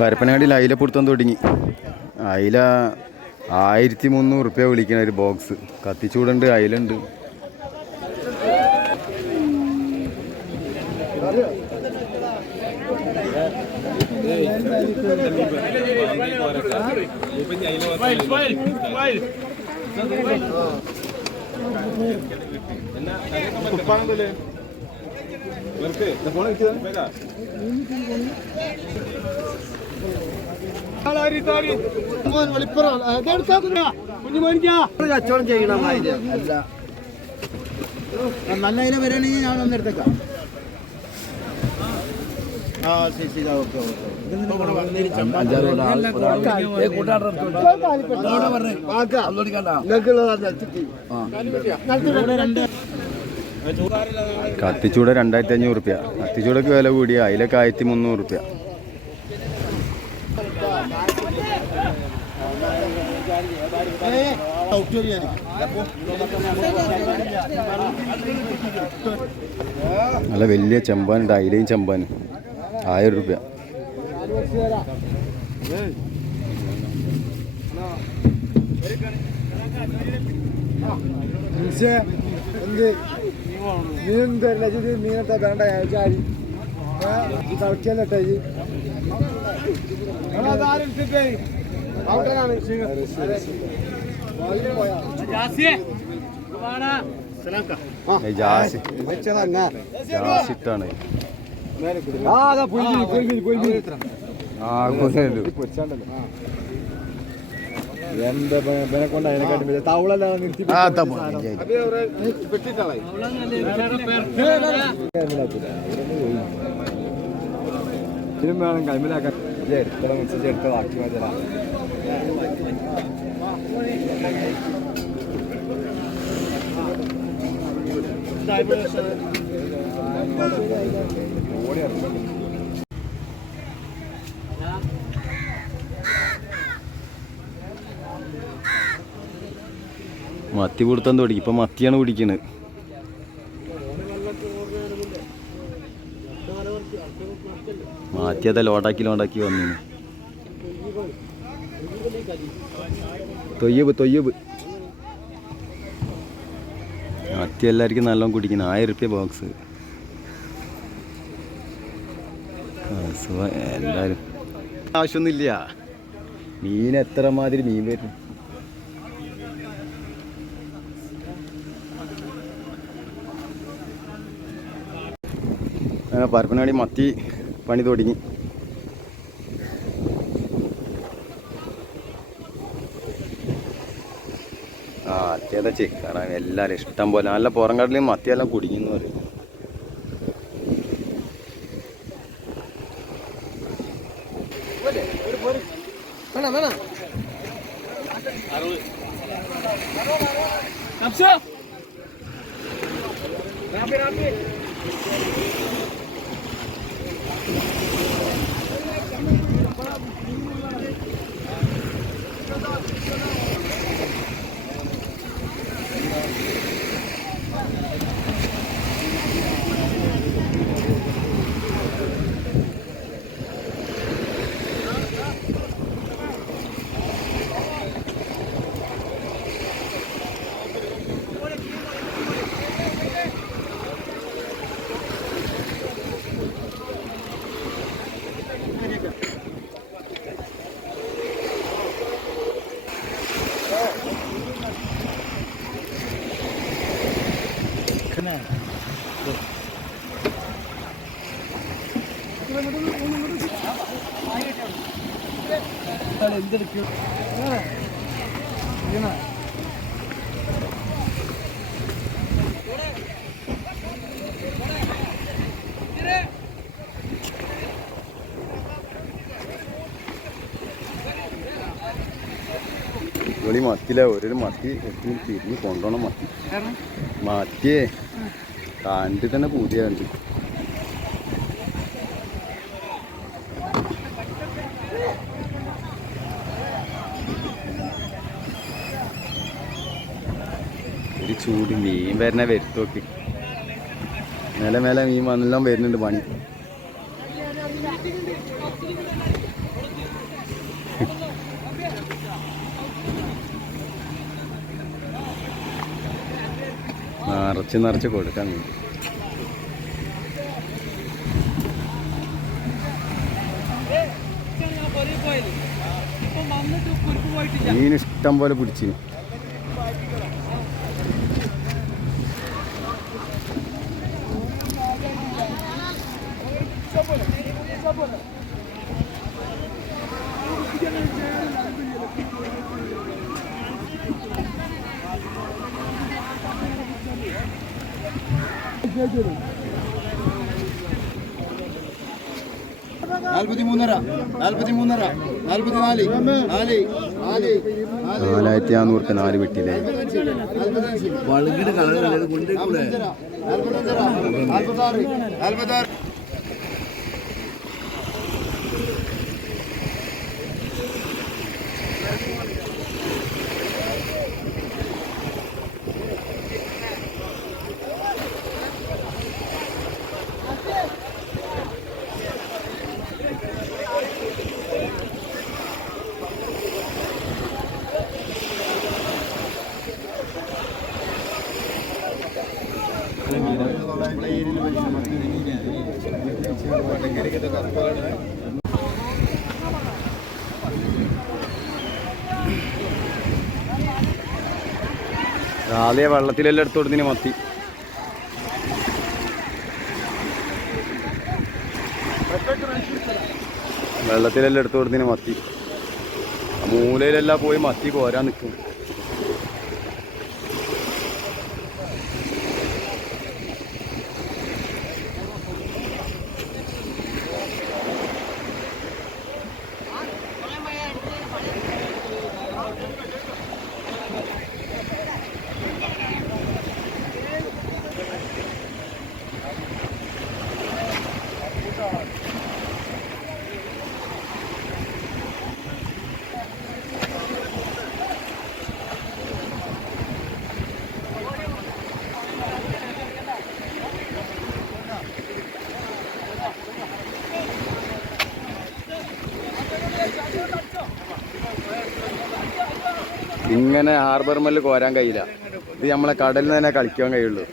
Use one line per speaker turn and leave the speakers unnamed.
പരപ്പനങ്ങാടിയിൽ പൊടുത്തം തുടങ്ങി. അയില ആയിരത്തി മുന്നൂറ് റുപ്യ വിളിക്കണ ഒരു ബോക്സ് കത്തിച്ചൂടുണ്ട് അയിലുണ്ട്.
കച്ചവടം ചെയ്യണം നല്ല ഇല വരാണെങ്കിൽ ഞാൻ ഒന്ന് എടുത്തേക്കാം ആ
രണ്ടായിരത്തി അഞ്ഞൂറ് റുപ്യ. കത്തിച്ചൂടക്ക് വില കൂടിയ. അതിലൊക്കെ ആയിരത്തി മുന്നൂറ് റുപ്യ. നല്ല വലിയ ചെമ്പാനുണ്ട് അയിലയും ചെമ്പാനും ആയിരം
രൂപ. മീൻ തരില്ല മീനത്തെ വേണ്ട ചാരി കളിക്കല്ലേ
ഏയ് ജാസി ജാസിട്ടാണ് ആ. കൊണ്ടുണ്ട്
എന്താ കൊണ്ട് അതിനെക്കാട്ടി തവളല്ല നിർത്തി
ആ തപ്പ
ഇതിനും വേണം കൈമലാക്കാൻ. എടുത്തണം മിക്സിച്ച് എടുത്ത് ബാക്കി മതിയല്ല
മത്തി കൊടുത്താൻ തുടങ്ങി ഇപ്പൊ മത്തിയാണ് പിടിക്കുന്നത് മാറ്റി അതാ ലോട്ടാക്കി ലോണ്ടാക്കി വന്നു തൊയ്യബ് തൊയ്യബ് മത്തി എല്ലാവർക്കും നല്ലോണം കുടിക്കുന്നു ആയിരം റുപ്യ ബോക്സ് എല്ലാവരും ആവശ്യമൊന്നുമില്ല. മീൻ എത്ര മാതിരി മീൻ വരും? പരപ്പനാടി മത്തി പണി തുടങ്ങി. അത്യാവശ്യം കാരണം എല്ലാവരും ഇഷ്ടം പോലെ നല്ല പുറം കടലിൽ മത്തിയെല്ലാം കുടിക്കുന്നു പറയും എന്തെടുക്കും ഇവളി മത്തിയില്ല ഒരു മത്തി എത്തി തിരിഞ്ഞ് കൊണ്ടുപോകണം മത്തി. മത്തിയേ കാണ്ടി തന്നെ പൂതിയുണ്ട് ഒരു ചൂട് മീൻ വരണ വരുത്തോക്ക് മേലെ മേലെ മീൻ വന്നെല്ലാം വരുന്നുണ്ട് പണി. നിറച്ച് നിറച്ച് കൊടുക്കാൻ വേണ്ടി. മീൻ ഇഷ്ടം പോലെ പിടിച്ചിന്
നാൽപ്പത്തി മൂന്നര നാൽപ്പത്തി മൂന്നര നാൽപ്പത്തി നാല്. നാല് നാല്
നാലായിരത്തി നാനൂറ് റുപ്യ നാല് വെട്ടിയില്ലേ
നാൽപ്പത്തഞ്ചര നാൽപ്പത്താറ് നാൽപ്പത്താറ്
രാവിലെ വെള്ളത്തിലെല്ലാം എടുത്തു കൊടുത്തിന് മത്തി. വെള്ളത്തിലെല്ലാം എടുത്തു കൊടുത്തിന് മത്തി. മൂലയിലെല്ലാം പോയി മത്തി കോരാൻ നിൽക്കും ഇങ്ങനെ ഹാർബർ മല്ല് കോരാൻ കഴിയില്ല. ഇത് നമ്മളെ കടലിൽ നിന്ന് തന്നെ കളിക്കാൻ കഴിയുള്ളൂ.